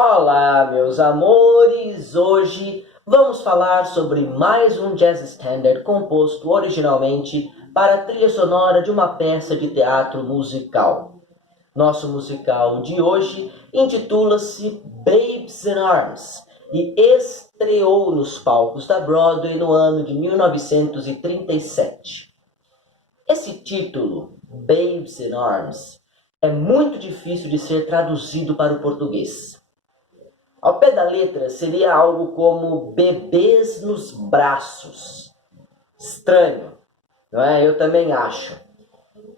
Olá, meus amores! Hoje vamos falar sobre mais um jazz standard composto originalmente para a trilha sonora de uma peça de teatro musical. Nosso musical de hoje intitula-se Babes in Arms e estreou nos palcos da Broadway no ano de 1937. Esse título, Babes in Arms, é muito difícil de ser traduzido para o português. Ao pé da letra, seria algo como bebês nos braços. Estranho, não é? Eu também acho.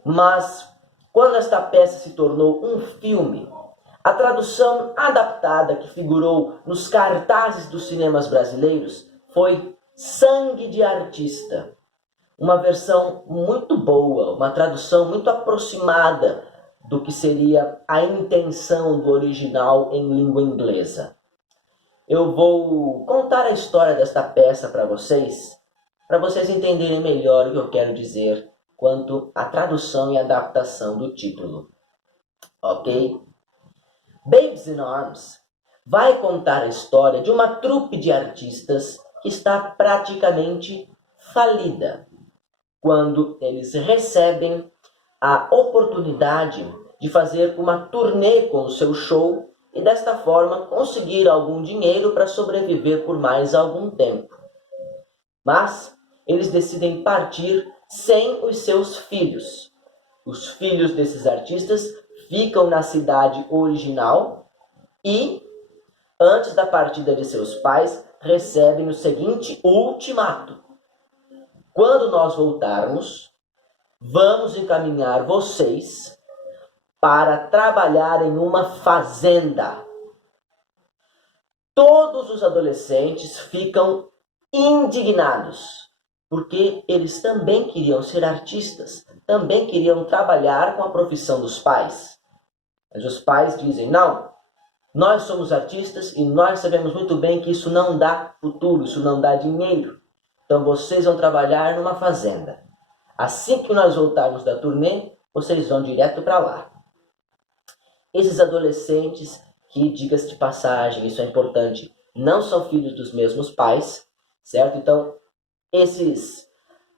Mas, quando esta peça se tornou um filme, a tradução adaptada que figurou nos cartazes dos cinemas brasileiros foi Sangue de Artista. Uma versão muito boa, uma tradução muito aproximada do que seria a intenção do original em língua inglesa. Eu vou contar a história desta peça para vocês entenderem melhor o que eu quero dizer quanto à tradução e adaptação do título. Ok? Babes in Arms vai contar a história de uma trupe de artistas que está praticamente falida quando eles recebem a oportunidade de fazer uma turnê com o seu show e desta forma conseguir algum dinheiro para sobreviver por mais algum tempo. Mas eles decidem partir sem os seus filhos. Os filhos desses artistas ficam na cidade original e, antes da partida de seus pais, recebem o seguinte ultimato: quando nós voltarmos, vamos encaminhar vocês para trabalhar em uma fazenda. Todos os adolescentes ficam indignados, porque eles também queriam ser artistas, também queriam trabalhar com a profissão dos pais. Mas os pais dizem: não, nós somos artistas e nós sabemos muito bem que isso não dá futuro, isso não dá dinheiro. Então vocês vão trabalhar numa fazenda. Assim que nós voltarmos da turnê, vocês vão direto para lá. Esses adolescentes, que, diga-se de passagem, isso é importante, não são filhos dos mesmos pais, certo? Então, esses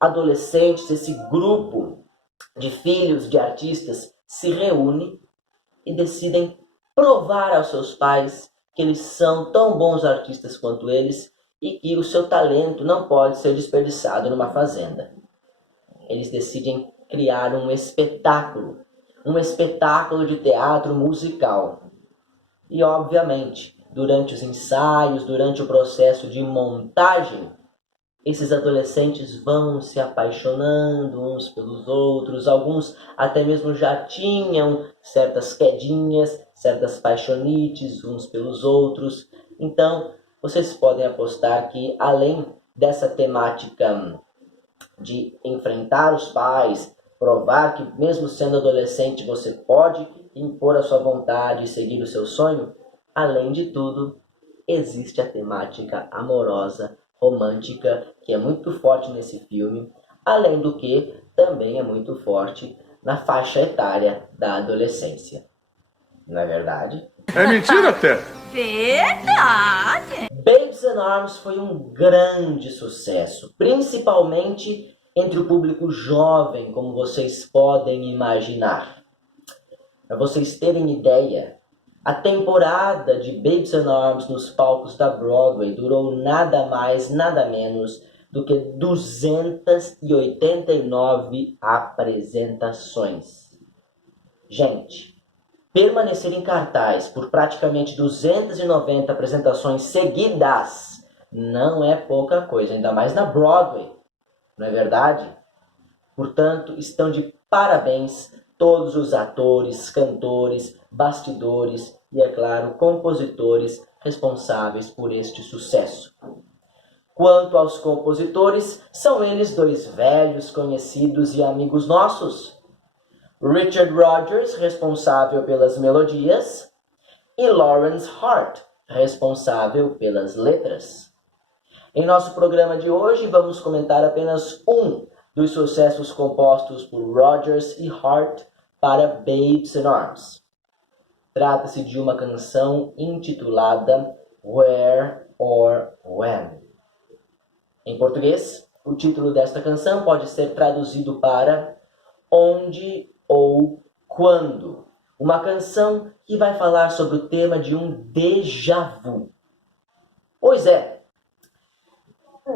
adolescentes, esse grupo de filhos de artistas se reúne e decidem provar aos seus pais que eles são tão bons artistas quanto eles e que o seu talento não pode ser desperdiçado numa fazenda. Eles decidem criar um espetáculo de teatro musical. E, obviamente, durante os ensaios, durante o processo de montagem, esses adolescentes vão se apaixonando uns pelos outros, alguns até mesmo já tinham certas quedinhas, certas paixonites uns pelos outros. Então, vocês podem apostar que, além dessa temática de enfrentar os pais, provar que mesmo sendo adolescente você pode impor a sua vontade e seguir o seu sonho, além de tudo, existe a temática amorosa, romântica, que é muito forte nesse filme, além do que também é muito forte na faixa etária da adolescência. Não é verdade? É mentira até! Verdade! Babes in Arms foi um grande sucesso, principalmente entre o público jovem, como vocês podem imaginar. Para vocês terem ideia, a temporada de Babes in Arms nos palcos da Broadway durou nada mais, nada menos do que 289 apresentações. Gente, permanecer em cartaz por praticamente 290 apresentações seguidas não é pouca coisa, ainda mais na Broadway. Não é verdade? Portanto, estão de parabéns todos os atores, cantores, bastidores e, é claro, compositores responsáveis por este sucesso. Quanto aos compositores, são eles dois velhos conhecidos e amigos nossos. Richard Rodgers, responsável pelas melodias, e Lawrence Hart, responsável pelas letras. Em nosso programa de hoje, vamos comentar apenas um dos sucessos compostos por Rodgers e Hart para Babes in Arms. Trata-se de uma canção intitulada Where or When. Em português, o título desta canção pode ser traduzido para Onde ou Quando. Uma canção que vai falar sobre o tema de um déjà vu. Pois é,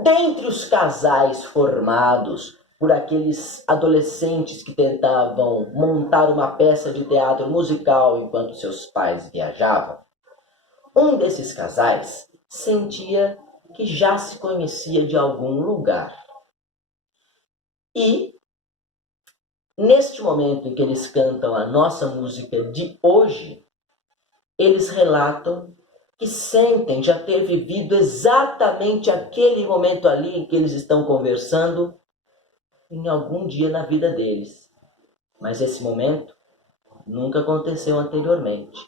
dentre os casais formados por aqueles adolescentes que tentavam montar uma peça de teatro musical enquanto seus pais viajavam, um desses casais sentia que já se conhecia de algum lugar. E, neste momento em que eles cantam a nossa música de hoje, eles relatam que sentem já ter vivido exatamente aquele momento ali em que eles estão conversando em algum dia na vida deles. Mas esse momento nunca aconteceu anteriormente.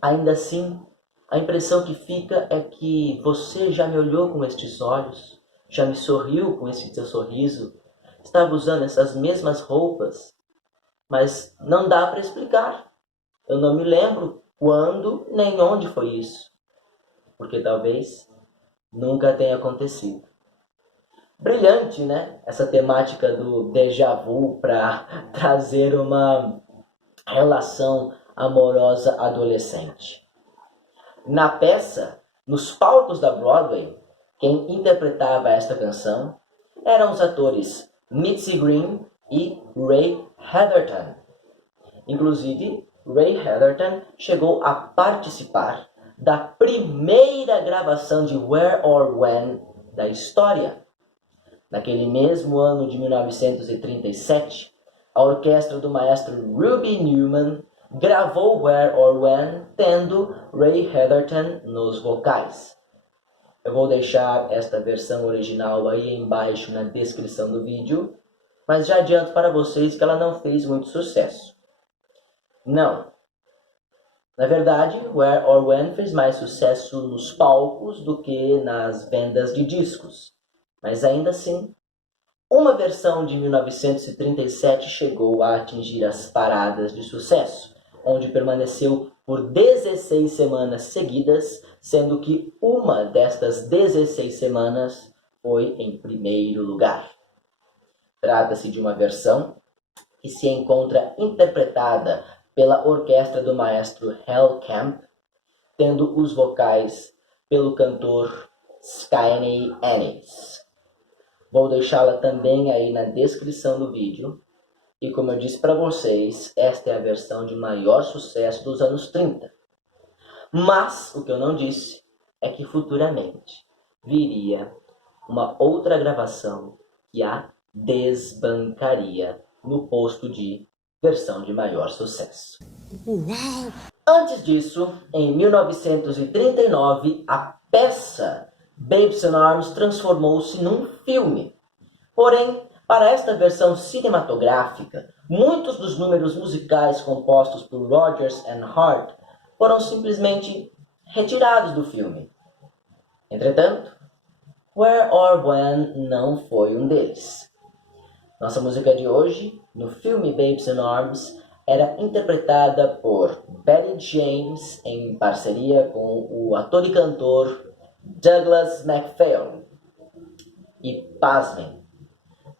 Ainda assim, a impressão que fica é que você já me olhou com estes olhos, já me sorriu com esse seu sorriso, estava usando essas mesmas roupas, mas não dá para explicar. Eu não me lembro quando nem onde foi isso, porque talvez nunca tenha acontecido. Brilhante, né? Essa temática do déjà vu para trazer uma relação amorosa adolescente. Na peça, nos palcos da Broadway, quem interpretava esta canção eram os atores Mitzi Green e Ray Heatherton. Inclusive, Ray Heatherton chegou a participar da primeira gravação de Where or When da história. Naquele mesmo ano de 1937, a orquestra do maestro Ruby Newman gravou Where or When, tendo Ray Heatherton nos vocais. Eu vou deixar esta versão original aí embaixo na descrição do vídeo, mas já adianto para vocês que ela não fez muito sucesso. Não. Na verdade, Where or When fez mais sucesso nos palcos do que nas vendas de discos. Mas ainda assim, uma versão de 1937 chegou a atingir as paradas de sucesso, onde permaneceu por 16 semanas seguidas, sendo que uma destas 16 semanas foi em primeiro lugar. Trata-se de uma versão que se encontra interpretada pela orquestra do maestro Hal Kemp, tendo os vocais pelo cantor Skyny Ennis. Vou deixá-la também aí na descrição do vídeo. E como eu disse para vocês, esta é a versão de maior sucesso dos anos 30. Mas o que eu não disse é que futuramente viria uma outra gravação que a desbancaria no posto de versão de maior sucesso. Uau! Antes disso, em 1939, a peça Babes in Arms transformou-se num filme. Porém, para esta versão cinematográfica, muitos dos números musicais compostos por Rodgers and Hart foram simplesmente retirados do filme. Entretanto, Where or When não foi um deles. Nossa música de hoje, no filme Babes in Arms, era interpretada por Betty James em parceria com o ator e cantor Douglas MacPhail. E pasmem,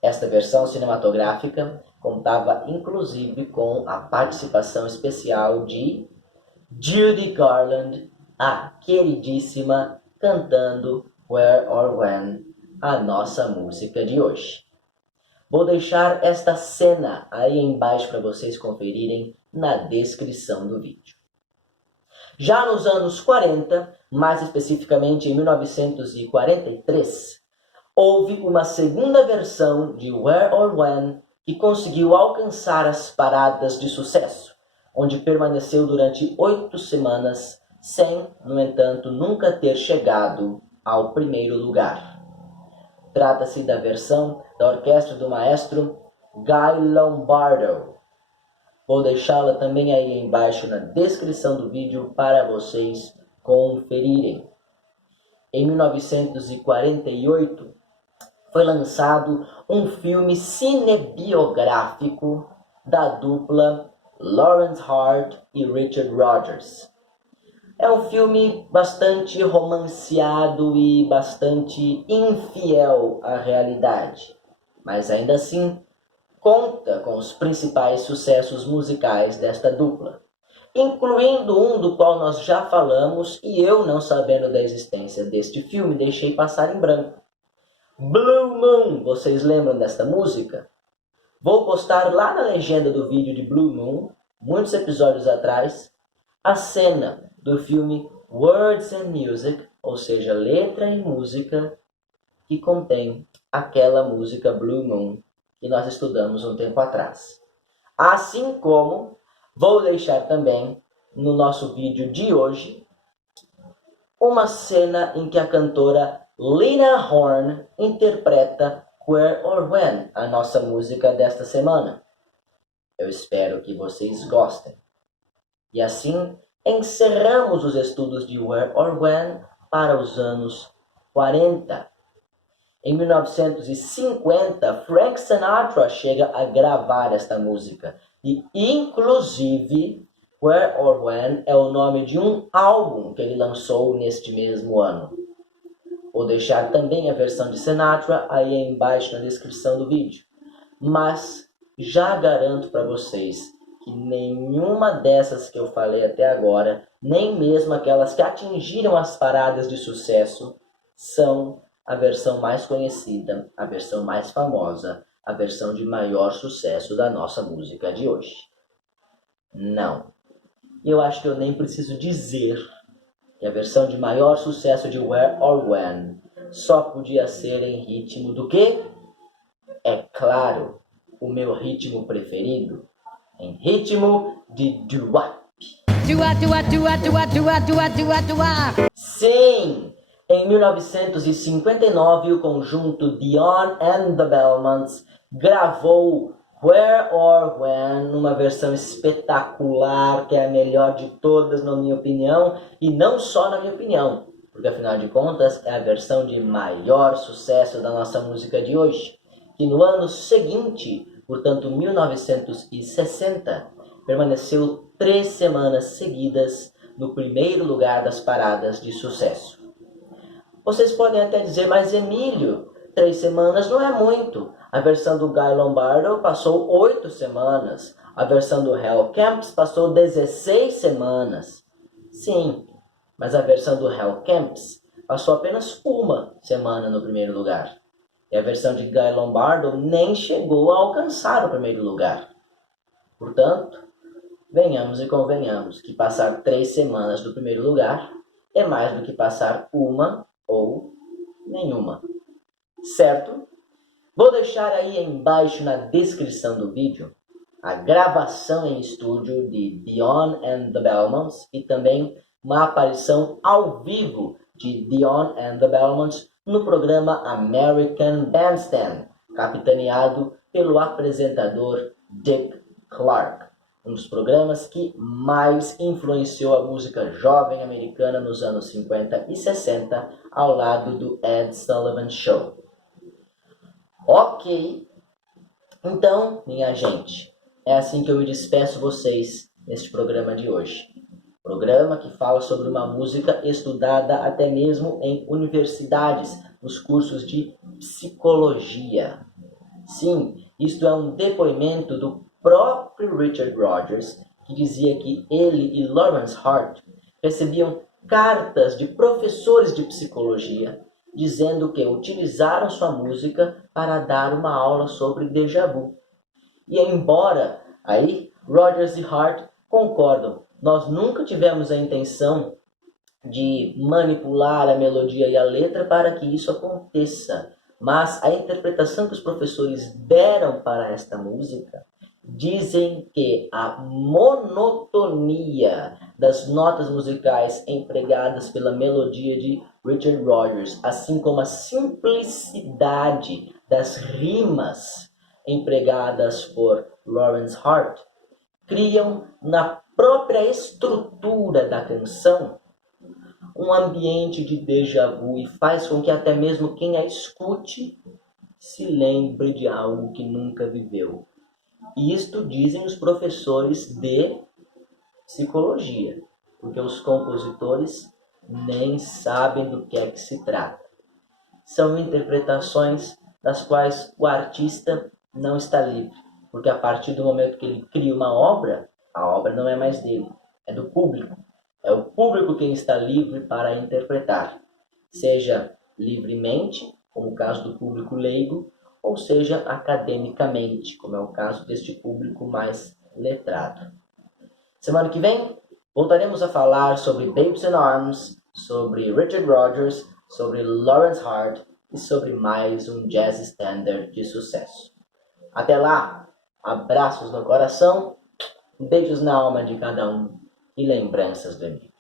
esta versão cinematográfica contava inclusive com a participação especial de Judy Garland, a queridíssima, cantando Where or When, a nossa música de hoje. Vou deixar esta cena aí embaixo para vocês conferirem na descrição do vídeo. Já nos anos 40, mais especificamente em 1943, houve uma segunda versão de Where or When que conseguiu alcançar as paradas de sucesso, onde permaneceu durante 8 semanas, sem, no entanto, nunca ter chegado ao primeiro lugar. Trata-se da versão da orquestra do maestro Guy Lombardo. Vou deixá-la também aí embaixo na descrição do vídeo para vocês conferirem. Em 1948, foi lançado um filme cinebiográfico da dupla Lawrence Hart e Richard Rodgers. É um filme bastante romanceado e bastante infiel à realidade, mas ainda assim conta com os principais sucessos musicais desta dupla, incluindo um do qual nós já falamos e eu, não sabendo da existência deste filme, deixei passar em branco. Blue Moon, vocês lembram desta música? Vou postar lá na legenda do vídeo de Blue Moon, muitos episódios atrás, a cena do filme Words and Music, ou seja, letra e música, que contém aquela música Blue Moon que nós estudamos um tempo atrás. Assim como vou deixar também no nosso vídeo de hoje uma cena em que a cantora Lena Horne interpreta Where or When, a nossa música desta semana. Eu espero que vocês gostem. E assim encerramos os estudos de Where or When para os anos 40. Em 1950, Frank Sinatra chega a gravar esta música. E, inclusive, Where or When é o nome de um álbum que ele lançou neste mesmo ano. Vou deixar também a versão de Sinatra aí embaixo na descrição do vídeo. Mas já garanto para vocês que nenhuma dessas que eu falei até agora, nem mesmo aquelas que atingiram as paradas de sucesso, são a versão mais conhecida, a versão mais famosa, a versão de maior sucesso da nossa música de hoje. Não. Eu acho que eu nem preciso dizer que a versão de maior sucesso de Where or When só podia ser em ritmo do quê? É claro, o meu ritmo preferido, em ritmo de doo-wop. Sim! Em 1959, o conjunto Dion and the Belmonts gravou Where or When, numa versão espetacular, que é a melhor de todas, na minha opinião, e não só na minha opinião, porque afinal de contas é a versão de maior sucesso da nossa música de hoje, que no ano seguinte, portanto 1960, permaneceu 3 semanas seguidas no primeiro lugar das paradas de sucesso. Vocês podem até dizer, mas Emílio, 3 semanas não é muito. A versão do Guy Lombardo passou 8 semanas. A versão do Hal Kemps passou 16 semanas. Sim, mas a versão do Hal Kemps passou apenas 1 semana no primeiro lugar. E a versão de Guy Lombardo nem chegou a alcançar o primeiro lugar. Portanto, venhamos e convenhamos que passar 3 semanas no primeiro lugar é mais do que passar 1 ou nenhuma. Certo? Vou deixar aí embaixo na descrição do vídeo a gravação em estúdio de Dion and the Belmonts e também uma aparição ao vivo de Dion and the Belmonts no programa American Bandstand, capitaneado pelo apresentador Dick Clark, um dos programas que mais influenciou a música jovem americana nos anos 50 e 60, ao lado do Ed Sullivan Show. Ok, então, minha gente, é assim que eu me despeço vocês neste programa de hoje. Programa que fala sobre uma música estudada até mesmo em universidades, nos cursos de psicologia. Sim, isto é um depoimento do próprio Richard Rodgers, que dizia que ele e Lawrence Hart recebiam cartas de professores de psicologia dizendo que utilizaram sua música para dar uma aula sobre déjà vu. E embora aí Rodgers e Hart concordam, nós nunca tivemos a intenção de manipular a melodia e a letra para que isso aconteça. Mas a interpretação que os professores deram para esta música dizem que a monotonia das notas musicais empregadas pela melodia de Richard Rodgers, assim como a simplicidade das rimas empregadas por Lawrence Hart, criam na própria estrutura da canção um ambiente de déjà vu e faz com que até mesmo quem a escute se lembre de algo que nunca viveu. Isto dizem os professores de psicologia, porque os compositores nem sabem do que é que se trata. São interpretações das quais o artista não está livre, porque a partir do momento que ele cria uma obra, a obra não é mais dele, é do público. É o público quem está livre para interpretar, seja livremente, como o caso do público leigo, ou seja academicamente, como é o caso deste público mais letrado. Semana que vem, voltaremos a falar sobre Babes in Arms, sobre Richard Rodgers, sobre Lawrence Hart e sobre mais um jazz standard de sucesso. Até lá, abraços no coração, beijos na alma de cada um e lembranças do amigo.